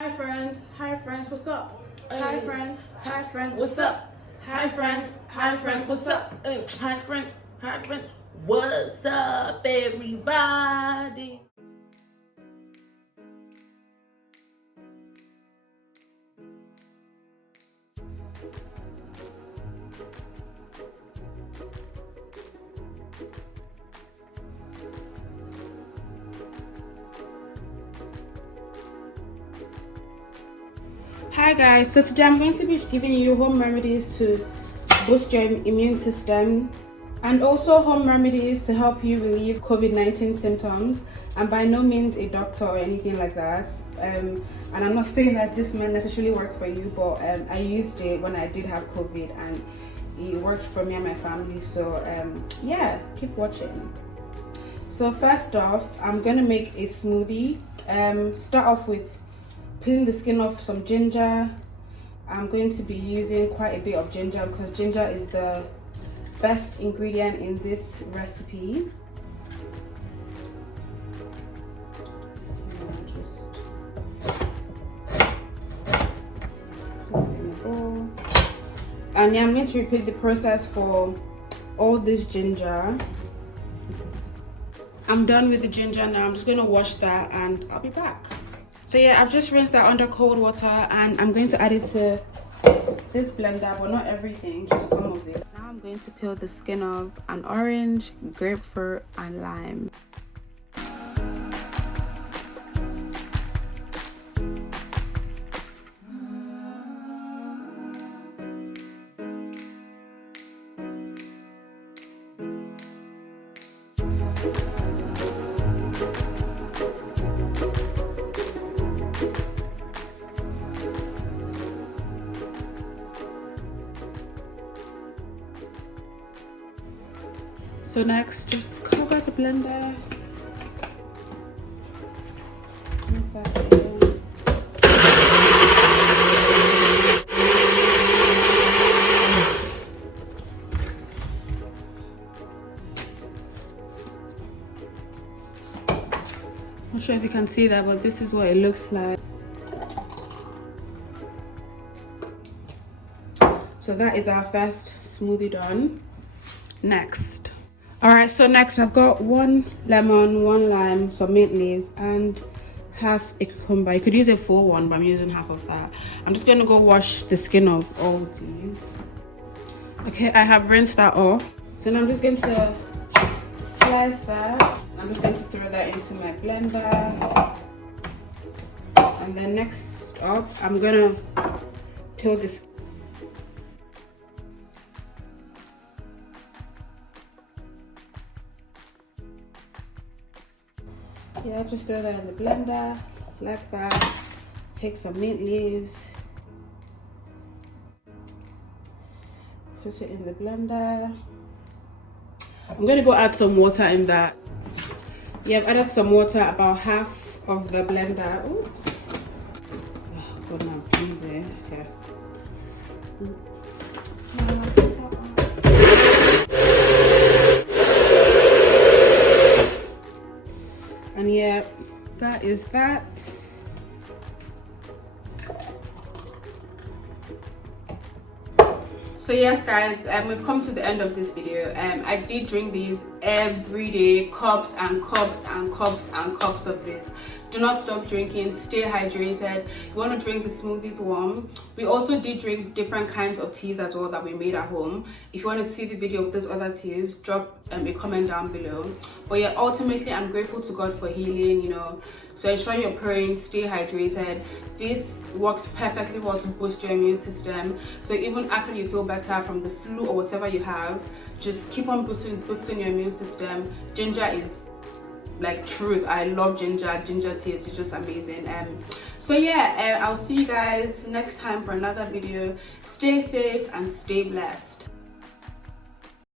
Hi friends, what's up? Hey. Hi friends, What's up? Hi friends, what's up? Hey, hi friends, what's up everybody? Hi guys, so today I'm going to be giving you home remedies to boost your immune system and also home remedies to help you relieve COVID-19 symptoms. I'm by no means a doctor or anything like that, and I'm not saying that this might necessarily work for you, but I used it when I did have COVID and it worked for me and my family. So yeah, keep watching. So first off, I'm gonna make a smoothie. Start off with peeling the skin off some ginger. I'm going to be using quite a bit of ginger because ginger is the best ingredient in this recipe. And yeah, I'm going to repeat the process for all this ginger. I'm done with the ginger now. I'm just going to wash that and I'll be back. So yeah, I've just rinsed that under cold water and I'm going to add it to this blender, but not everything, just some of it. Now I'm going to peel the skin of an orange, grapefruit and lime. So next, just cover the blender. Move that in. Not sure if you can see that, but this is what it looks like. So that is our first smoothie done. Next. Alright, so next I've got 1 lemon, 1 lime, some mint leaves, and half a cucumber. You could use a full one, but I'm using half of that. I'm just going to go wash the skin of all these. Okay, I have rinsed that off. So now I'm just going to slice that. I'm just going to throw that into my blender. And then next up, I'm going to peel this. Yeah, just throw that in the blender like that. Take some mint leaves, put it in the blender. I'm gonna go add some water in that. Yeah, I've added some water, about half of the blender. Oops. Oh god, now I'm freezing. Okay. And yeah, that is that. So yes guys, we've come to the end of this video. I did drink these every day, cups and cups and cups and cups of this. Do not stop drinking, stay hydrated. You want to drink the smoothies warm. We also did drink different kinds of teas as well that we made at home. If you want to see the video of those other teas, drop a comment down below. But yeah, ultimately I'm grateful to God for healing, you know. So ensure you're purring, stay hydrated. This works perfectly well to boost your immune system. So even after you feel better from the flu or whatever you have, just keep on boosting your immune system. Ginger is like truth. I love ginger tea is just amazing. So yeah, I'll see you guys next time for another video. Stay safe and stay blessed.